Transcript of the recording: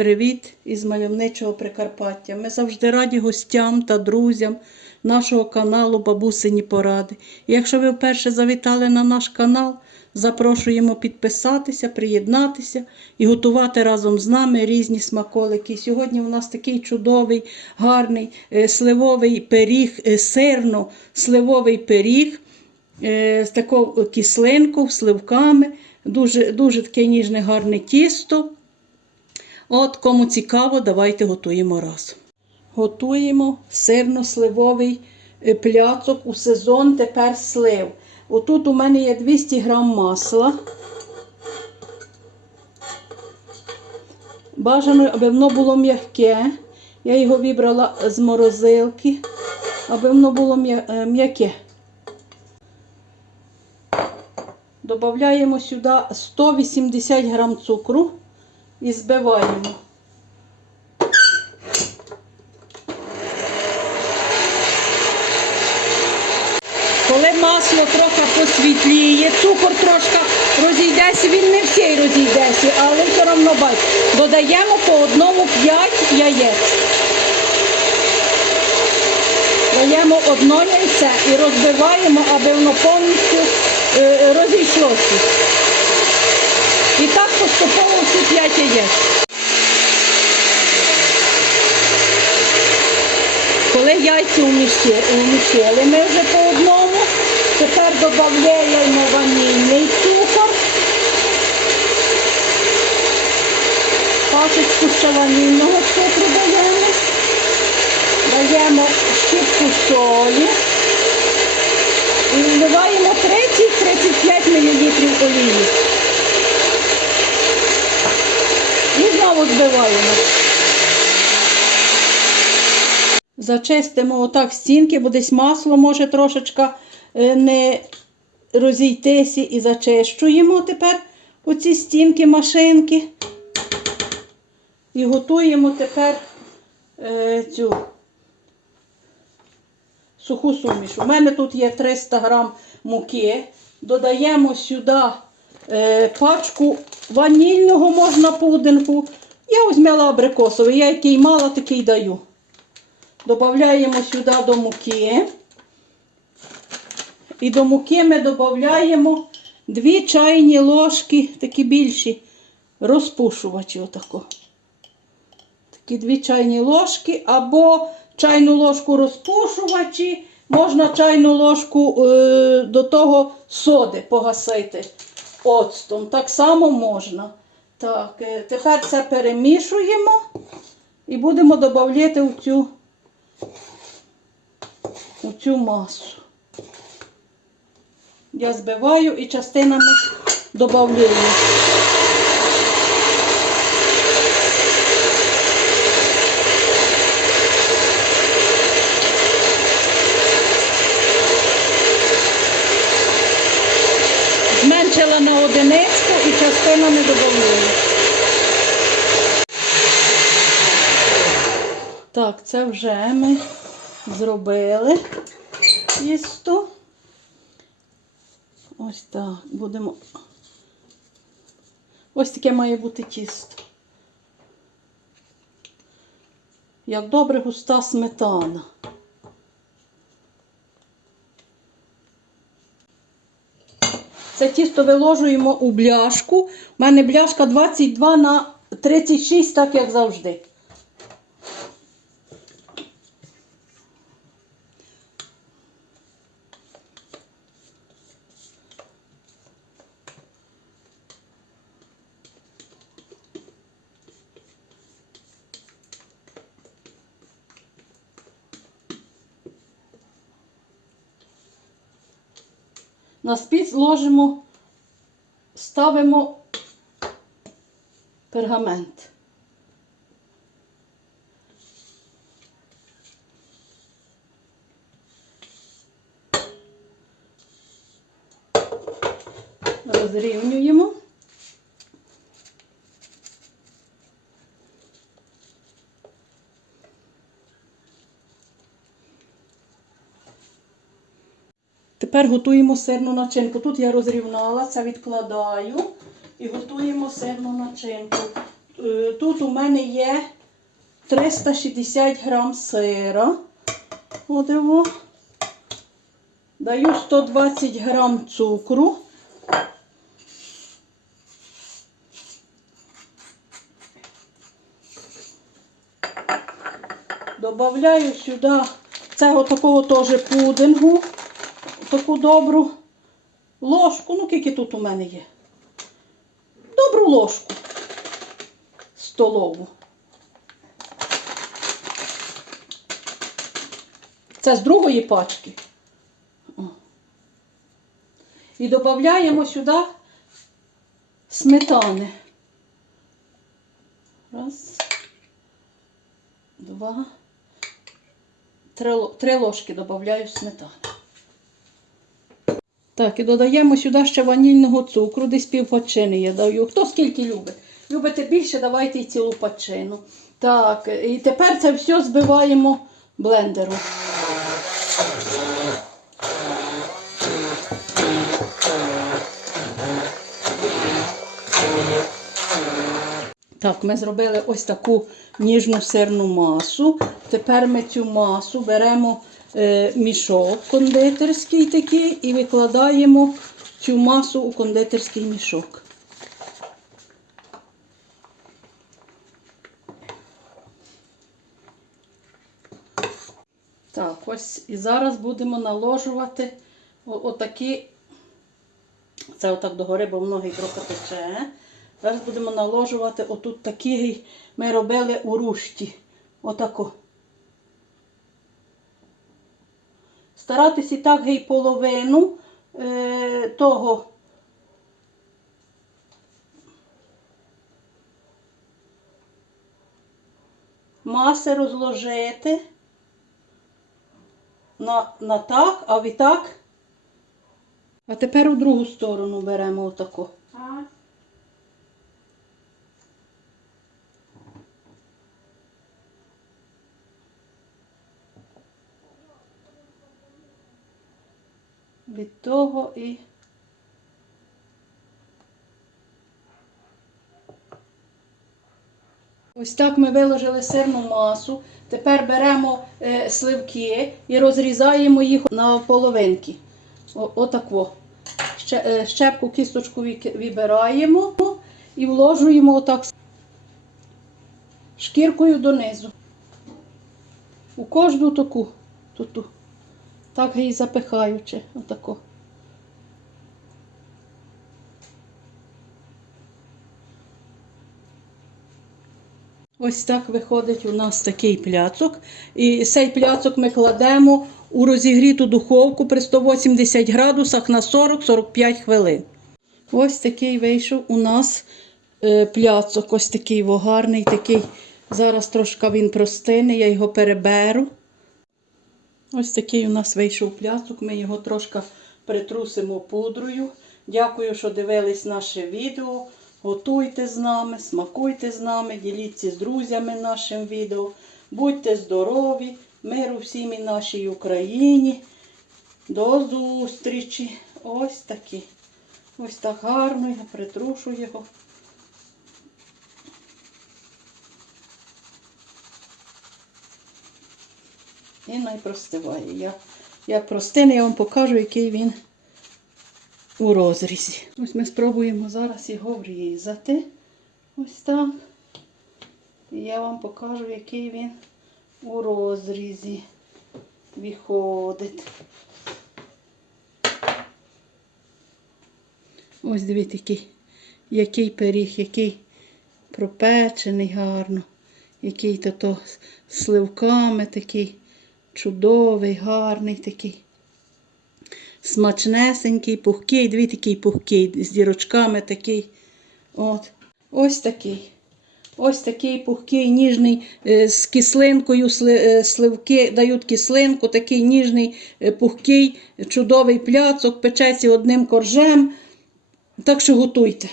Привіт із мальовничого Прикарпаття. Ми завжди раді гостям та друзям нашого каналу Бабусині Поради. І якщо ви вперше завітали на наш канал, запрошуємо підписатися, приєднатися і готувати разом з нами різні смаколики. Сьогодні у нас такий чудовий, гарний е, сливовий пиріг, е, сирно-сливовий пиріг е, з такою кислинкою, сливками. Дуже, дуже таке ніжне, гарне тісто. От кому цікаво, давайте готуємо разом. Готуємо сирно-сливовий е, пляцок у сезон тепер слив. Отут у мене є 200 грам масла. Бажано, аби воно було м'яке. Я його вибрала з морозилки, аби воно було е, м'яке. Додаємо сюди 180 грам цукру і збиваємо. Коли масло трохи посвітліє, цукор трошки розійдеться, він не всій розійдеться, але все одно бач. Додаємо по одному 5 яєць. Даємо одно яйце і розбиваємо, аби воно повністю е, розійшлося. І так поступово всі 5 яєць. Коли яйця уміщи- уміщили, ми вже по одному, тепер додаємо ванільний цукор, пачечку ще ванільного цукру даємо, даємо щіпку солі і вливаємо 30-35 мл олії. І. Зачистимо отак стінки, бо десь масло може трошечка е, не розійтися і зачищуємо тепер оці стінки машинки. І готуємо тепер е, цю суху суміш. У мене тут є 300 грам муки. Додаємо сюди е, пачку ванільного можна пудинку. Я візьмела абрикосовий, я який мала, такий даю. Додаємо сюди до муки. І до муки ми додаємо 2 чайні ложки, такі більші, розпушувачі отако. Такі 2 чайні ложки, або чайну ложку розпушувачі, можна чайну ложку е, до того соди погасити оцтом. Так само можна. Так, е, тепер це перемішуємо і будемо додавати в цю у цю масу. Я збиваю і частинами додаю. Зменшила на одиничку і частинами додаю. Так, це вже ми зробили тісто. Ось так, будемо. Ось таке має бути тісто. Як добре густа сметана. Це тісто виложуємо у бляшку. У мене бляшка 22 на 36, так як завжди. На спіц ложимо, ставимо пергамент. Розрівнюємо. Тепер готуємо сирну начинку. Тут я розрівнала, це відкладаю і готуємо сирну начинку. Е, Тут у мене є 360 грам сира. От. Даю 120 грам цукру. Добавляю сюди цього такого теж пудингу, таку добру ложку. Ну, скільки тут у мене є? Добру ложку столову. Це з другої пачки. І додаємо сюди сметани. Раз, два, три, три ложки додаю сметани. Так, і додаємо сюди ще ванільного цукру, десь пів пачини я даю. Хто скільки любить. Любите більше, давайте і цілу пачину. Так, і тепер це все збиваємо блендером. Так, ми зробили ось таку ніжну сирну масу. Тепер ми цю масу беремо мішок кондитерський такий і викладаємо цю масу у кондитерський мішок. Так, ось і зараз будемо наложувати отакі. Це отак догори, бо многий трохи тече. Зараз будемо наложувати отут такі ми робили у рушті. Отако. Старатися і так гей половину е, того. Маси розложити на, на так, а відтак. А тепер у другу сторону беремо отако. Від того і. Ось так ми виложили сирну масу. Тепер беремо е, сливки і розрізаємо їх на половинки. О, отако. Ще, е, щепку кісточку вибираємо і вложуємо отак шкіркою донизу. У кожну таку. Ту-ту. Так її запихаючи. Отако. Ось так виходить у нас такий пляцок. І цей пляцок ми кладемо у розігріту духовку при 180 градусах на 40-45 хвилин. Ось такий вийшов у нас е, пляцок. Ось такий во, гарний такий. Зараз трошки він простине, я його переберу. Ось такий у нас вийшов пляцок. Ми його трошки притрусимо пудрою. Дякую, що дивились наше відео. Готуйте з нами, смакуйте з нами, діліться з друзями нашим відео. Будьте здорові, миру всім і нашій Україні. До зустрічі. Ось такий. Ось так гарно я притрушу його. І найпростиває. Я, я простини, я вам покажу, який він у розрізі. Ось ми спробуємо зараз його врізати. Ось так. І я вам покажу, який він у розрізі виходить. Ось дивіться, який, який пиріг, який пропечений гарно, який то, то сливками такий чудовий, гарний такий. Смачнесенький, пухкий, дві такий пухкий, з дірочками такий. От. Ось такий. Ось такий пухкий, ніжний, е, з кислинкою, е, сливки дають кислинку, такий ніжний, е, пухкий, чудовий пляцок, печеться одним коржем. Так що готуйте.